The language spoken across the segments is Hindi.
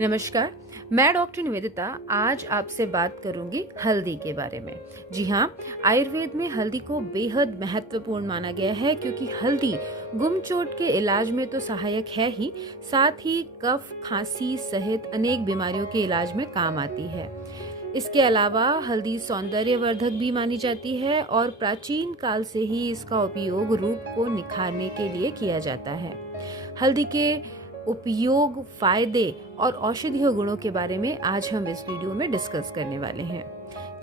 नमस्कार, मैं डॉक्टर निवेदिता आज आपसे बात करूंगी हल्दी के बारे में। जी हाँ, आयुर्वेद में हल्दी को बेहद महत्वपूर्ण माना गया है क्योंकि हल्दी गुम चोट के इलाज में तो सहायक है ही, साथ ही कफ, खांसी सहित अनेक बीमारियों के इलाज में काम आती है। इसके अलावा हल्दी सौंदर्यवर्धक भी मानी जाती है और प्राचीन काल से ही इसका उपयोग रूप को निखारने के लिए किया जाता है। हल्दी के उपयोग, फायदे और औषधीय गुणों के बारे में आज हम इस वीडियो में डिस्कस करने वाले हैं।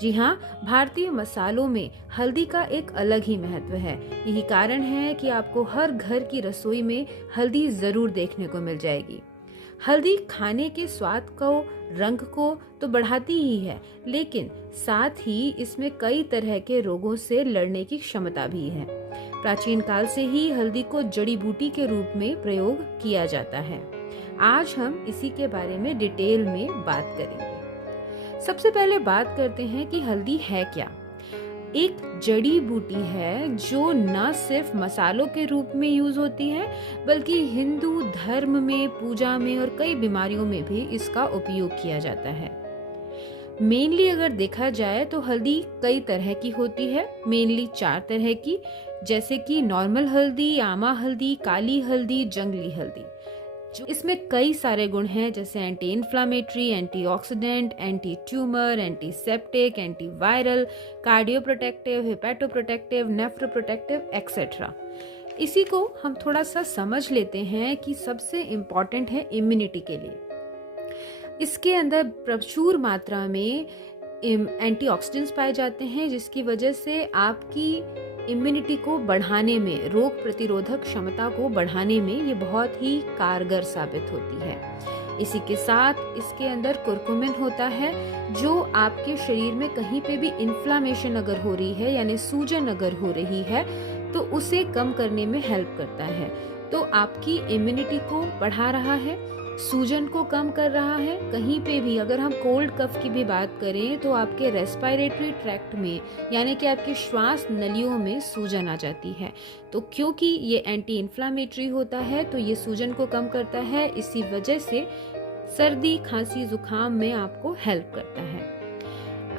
जी हाँ, भारतीय मसालों में हल्दी का एक अलग ही महत्व है। यही कारण है कि आपको हर घर की रसोई में हल्दी जरूर देखने को मिल जाएगी। हल्दी खाने के स्वाद को, रंग को तो बढ़ाती ही है, लेकिन साथ ही इसमें कई तरह के रोगों से लड़ने की क्षमता भी है। प्राचीन काल से ही हल्दी को जड़ी बूटी के रूप में प्रयोग किया जाता है। आज हम इसी के बारे में डिटेल में बात करेंगे। सबसे पहले बात करते हैं कि हल्दी है क्या। एक जड़ी बूटी है जो न सिर्फ मसालों के रूप में यूज होती है, बल्कि हिंदू धर्म में, पूजा में और कई बीमारियों में भी इसका उपयोग किया जाता है। मेनली अगर देखा जाए तो हल्दी कई तरह की होती है, मेनली 4 तरह की, जैसे कि नॉर्मल हल्दी, आमा हल्दी, काली हल्दी, जंगली हल्दी। इसमें कई सारे गुण हैं, जैसे anti inflammatory, antioxidant, anti tumour, antiseptic, antiviral, cardio protective, hepato protective, nephro protective etcetera. इसी को हम थोड़ा सा समझ लेते हैं कि सबसे इम्पोर्टेंट है इम्यूनिटी के लिए। इसके अंदर प्रचुर मात्रा में एंटीऑक्सीडेंट्स पाए जाते हैं, जिसकी वजह से आपकी इम्यूनिटी को बढ़ाने में, रोग प्रतिरोधक क्षमता को बढ़ाने में ये बहुत ही कारगर साबित होती है। इसी के साथ इसके अंदर कुरकुमिन होता है, जो आपके शरीर में कहीं पे भी इन्फ्लामेशन अगर हो रही है, यानी सूजन अगर हो रही है, तो उसे कम करने में हेल्प करता है। तो आपकी इम्यूनिटी को बढ़ा रहा है, सूजन को कम कर रहा है। कहीं पे भी अगर हम कोल्ड कफ की भी बात करें तो आपके रेस्पिरेटरी ट्रैक्ट में, यानी कि आपके श्वास नलियों में सूजन आ जाती है, तो क्योंकि ये एंटी इन्फ्लामेटरी होता है तो ये सूजन को कम करता है। इसी वजह से सर्दी, खांसी, जुकाम में आपको हेल्प करता है।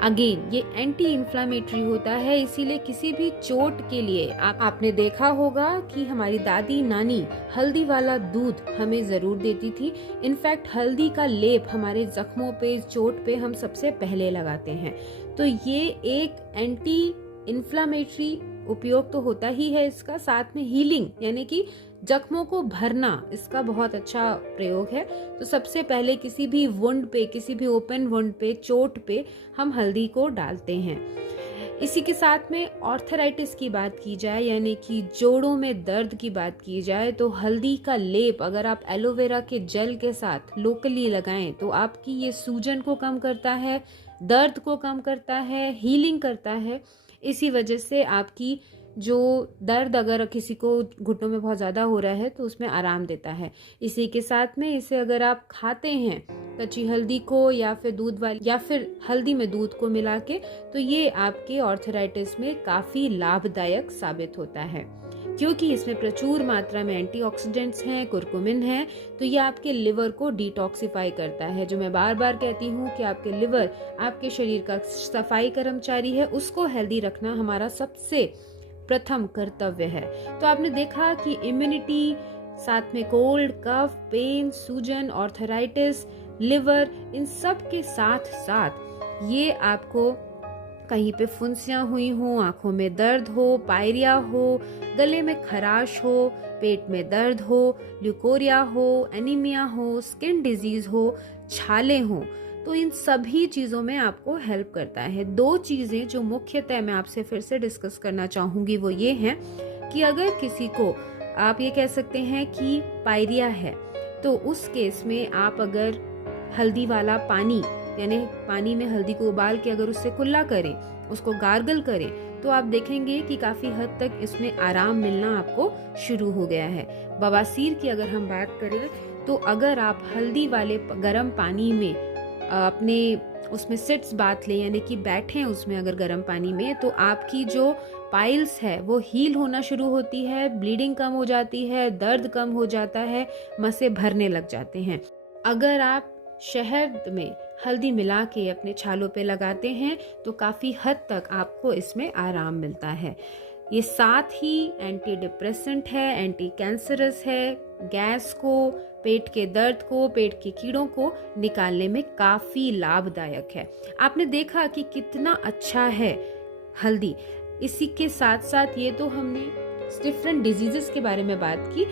अगेन ये एंटी इन्फ्लामेटरी होता है, इसीलिए किसी भी चोट के लिए आपने देखा होगा कि हमारी दादी नानी हल्दी वाला दूध हमें जरूर देती थी। इनफैक्ट हल्दी का लेप हमारे जख्मों पे, चोट पे हम सबसे पहले लगाते हैं। तो ये एक एंटी इन्फ्लामेटरी उपयोग तो होता ही है इसका, साथ में हीलिंग यानी कि जख्मों को भरना इसका बहुत अच्छा प्रयोग है। तो सबसे पहले किसी भी वुंड पे, किसी भी ओपन वुंड पे, चोट पे हम हल्दी को डालते हैं। इसी के साथ में ऑर्थराइटिस की बात की जाए, यानी कि जोड़ों में दर्द की बात की जाए, तो हल्दी का लेप अगर आप एलोवेरा के जेल के साथ लोकली लगाएं तो आपकी ये सूजन को कम करता है, दर्द को कम करता है, हीलिंग करता है। इसी वजह से आपकी जो दर्द अगर किसी को घुटनों में बहुत ज़्यादा हो रहा है तो उसमें आराम देता है। इसी के साथ में इसे अगर आप खाते हैं कच्ची हल्दी को, या फिर दूध वाली, या फिर हल्दी में दूध को मिला के, तो ये आपके ऑर्थराइटिस में काफ़ी लाभदायक साबित होता है। क्योंकि इसमें प्रचुर मात्रा में एंटीऑक्सीडेंट्स हैं, कुरकुमिन है, तो ये आपके लिवर को डिटॉक्सिफाई करता है। जो मैं बार बार कहती हूँ कि आपके लिवर आपके शरीर का सफाई कर्मचारी है, उसको हेल्दी रखना हमारा सबसे प्रथम कर्तव्य है। तो आपने देखा कि इम्यूनिटी, साथ में कोल्ड, कफ, पेन, सूजन, ऑर्थराइटिस, लिवर, इन सब के साथ साथ ये आपको कहीं पे फुंसियां हुई हो, आंखों में दर्द हो, पायरिया हो, गले में खराश हो, पेट में दर्द हो, ल्यूकोरिया हो, एनीमिया हो, स्किन डिजीज हो, छाले हो, तो इन सभी चीज़ों में आपको हेल्प करता है। 2 चीज़ें जो मुख्यतः मैं आपसे फिर से डिस्कस करना चाहूँगी वो ये हैं कि अगर किसी को, आप ये कह सकते हैं कि पायरिया है, तो उस केस में आप अगर हल्दी वाला पानी, यानी पानी में हल्दी को उबाल के अगर उससे कुल्ला करें, उसको गार्गल करें, तो आप देखेंगे कि काफ़ी हद तक इसमें आराम मिलना आपको शुरू हो गया है। बवासीर की अगर हम बात करें तो अगर आप हल्दी वाले गर्म पानी में अपने उसमें सिट्स बात लें, यानी कि बैठें उसमें अगर गर्म पानी में, तो आपकी जो पाइल्स है वो हील होना शुरू होती है, ब्लीडिंग कम हो जाती है, दर्द कम हो जाता है, मसें भरने लग जाते हैं। अगर आप शहद में हल्दी मिला के अपने छालों पे लगाते हैं तो काफ़ी हद तक आपको इसमें आराम मिलता है। ये साथ ही एंटी डिप्रेसेंट है, एंटी कैंसरस है, गैस को, पेट के दर्द को, पेट के कीड़ों को निकालने में काफ़ी लाभदायक है। आपने देखा कि कितना अच्छा है हल्दी। इसी के साथ साथ ये तो हमने डिफरेंट डिजीजेस के बारे में बात की,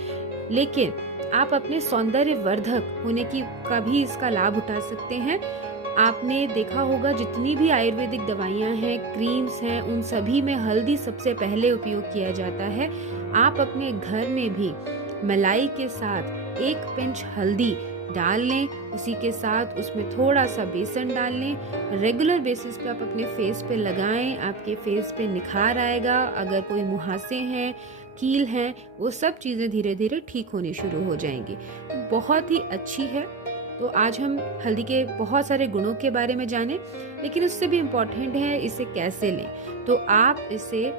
लेकिन आप अपने सौंदर्य वर्धक होने की का भी इसका लाभ उठा सकते हैं। आपने देखा होगा जितनी भी आयुर्वेदिक दवाइयाँ हैं, क्रीम्स हैं, उन सभी में हल्दी सबसे पहले उपयोग किया जाता है। आप अपने घर में भी मलाई के साथ 1 पिंच हल्दी डाल लें, उसी के साथ उसमें थोड़ा सा बेसन डाल लें। रेगुलर बेसिस पे आप अपने फेस पे लगाएं, आपके फेस पे निखार आएगा। अगर कोई मुहासे हैं, कील हैं, वो सब चीज़ें धीरे धीरे ठीक होनी शुरू हो जाएंगी। तो बहुत ही अच्छी है। तो आज हम हल्दी के बहुत सारे गुणों के बारे में जाने, लेकिन उससे भी इम्पोर्टेंट है इसे कैसे लें। तो आप इसे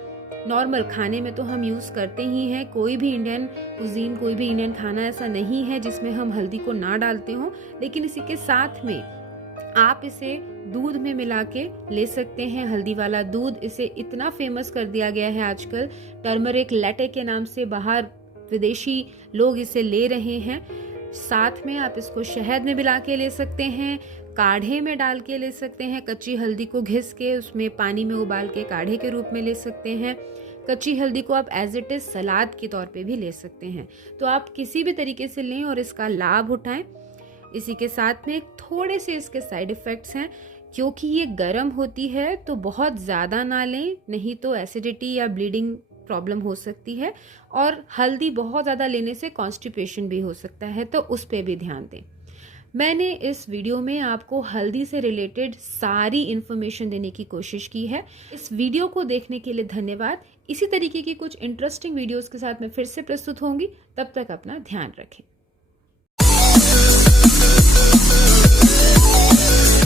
नॉर्मल खाने में तो हम यूज़ करते ही हैं। कोई भी इंडियन कुजीन, कोई भी इंडियन खाना ऐसा नहीं है जिसमें हम हल्दी को ना डालते हों। लेकिन इसी के साथ में आप इसे दूध में मिला के ले सकते हैं। हल्दी वाला दूध, इसे इतना फेमस कर दिया गया है आजकल, टर्मरिक लैटे के नाम से बाहर विदेशी लोग इसे ले रहे हैं। साथ में आप इसको शहद में मिला के ले सकते हैं, काढ़े में डाल के ले सकते हैं। कच्ची हल्दी को घिस के उसमें पानी में उबाल के काढ़े के रूप में ले सकते हैं। कच्ची हल्दी को आप एज इट इज सलाद के तौर पे भी ले सकते हैं। तो आप किसी भी तरीके से लें और इसका लाभ उठाएं। इसी के साथ में थोड़े से इसके साइड इफ़ेक्ट्स हैं, क्योंकि ये गर्म होती है तो बहुत ज़्यादा ना लें, नहीं तो एसिडिटी या ब्लीडिंग प्रॉब्लम हो सकती है। और हल्दी बहुत ज़्यादा लेने से कॉन्स्टिपेशन भी हो सकता है, तो उस पर भी ध्यान दें। मैंने इस वीडियो में आपको हल्दी से रिलेटेड सारी इन्फॉर्मेशन देने की कोशिश की है। इस वीडियो को देखने के लिए धन्यवाद। इसी तरीके की कुछ इंटरेस्टिंग वीडियोस के साथ मैं फिर से प्रस्तुत होंगी। तब तक अपना ध्यान रखें।